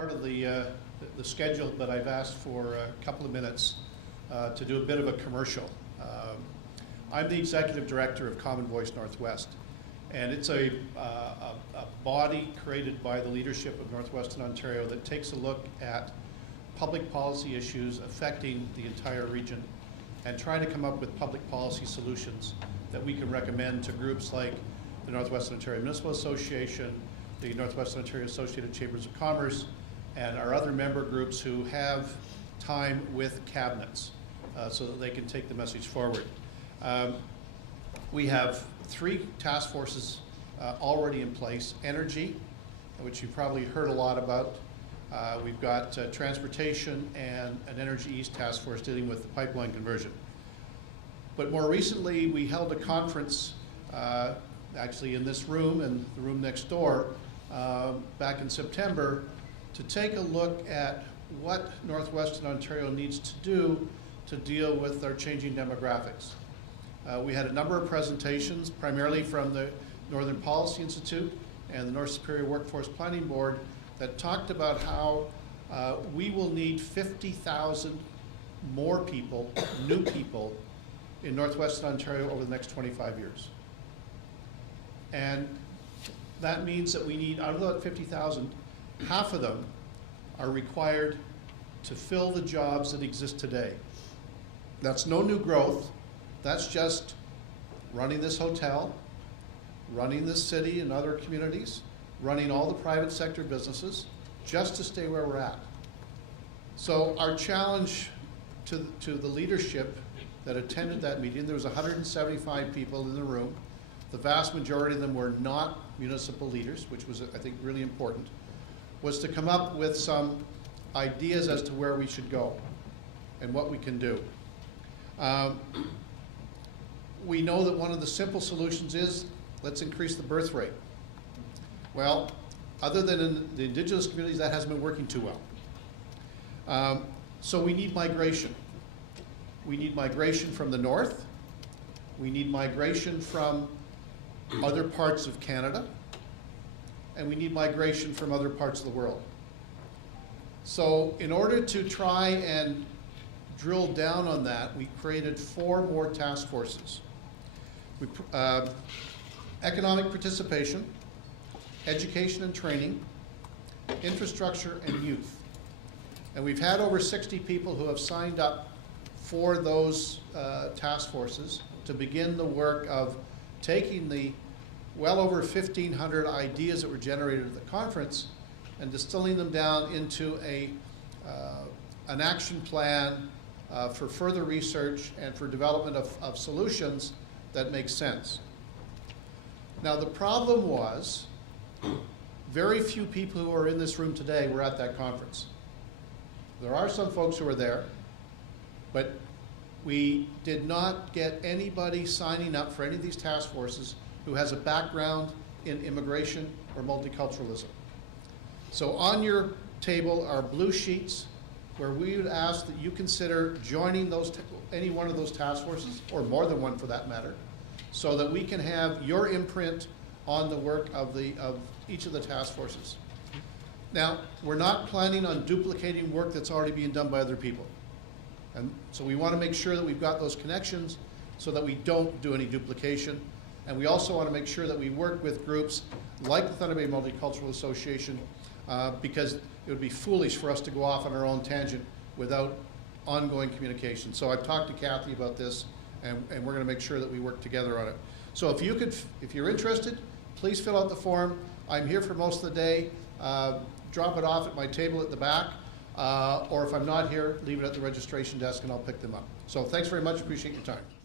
part of the schedule, but I've asked for a couple of minutes to do a bit of a commercial. I'm the Executive Director of Common Voice Northwest, and it's a body created by the leadership of Northwestern Ontario that takes a look at public policy issues affecting the entire region and trying to come up with public policy solutions that we can recommend to groups like the Northwestern Ontario Municipal Association, the Northwestern Ontario Associated Chambers of Commerce, and our other member groups who have time with cabinets so that they can take the message forward. We have 3 task forces already in place. Energy, which you've probably heard a lot about. We've got transportation and an Energy East task force dealing with the pipeline conversion. But more recently, we held a conference actually in this room and the room next door back in September to take a look at what Northwestern Ontario needs to do to deal with our changing demographics. We had a number of presentations, primarily from the Northern Policy Institute and the North Superior Workforce Planning Board, that talked about how we will need 50,000 more people, new people, in Northwestern Ontario over the next 25 years. And that means that we need, out of that 50,000, half of them are required to fill the jobs that exist today. That's no new growth. That's just running this hotel, running this city and other communities, running all the private sector businesses, just to stay where we're at. So our challenge to the leadership that attended that meeting, there was 175 people in the room. The vast majority of them were not municipal leaders, which was, I think, really important, was to come up with some ideas as to where we should go and what we can do. We know that one of the simple solutions is, let's increase the birth rate. Well, other than in the Indigenous communities, that hasn't been working too well. So we need migration. We need migration from the north. We need migration from other parts of Canada. And we need migration from other parts of the world. So in order to try and drill down on that, we created 4 more task forces. Economic participation, education and training, infrastructure, and youth. And we've had over 60 people who have signed up for those task forces to begin the work of taking the well over 1,500 ideas that were generated at the conference and distilling them down into an action plan for further research and for development of solutions that make sense. Now, the problem was very few people who are in this room today were at that conference. There are some folks who were there, but we did not get anybody signing up for any of these task forces who has a background in immigration or multiculturalism. So on your table are blue sheets where we would ask that you consider joining any one of those task forces, or more than one for that matter, so that we can have your imprint on the work of each of the task forces. Now, we're not planning on duplicating work that's already being done by other people. And so we want to make sure that we've got those connections so that we don't do any duplication. And we also want to make sure that we work with groups like the Thunder Bay Multicultural Association because it would be foolish for us to go off on our own tangent without ongoing communication. So I've talked to Kathy about this, and we're going to make sure that we work together on it. So if you're interested, please fill out the form. I'm here for most of the day. Drop it off at my table at the back, or if I'm not here, leave it at the registration desk and I'll pick them up. So thanks very much, appreciate your time.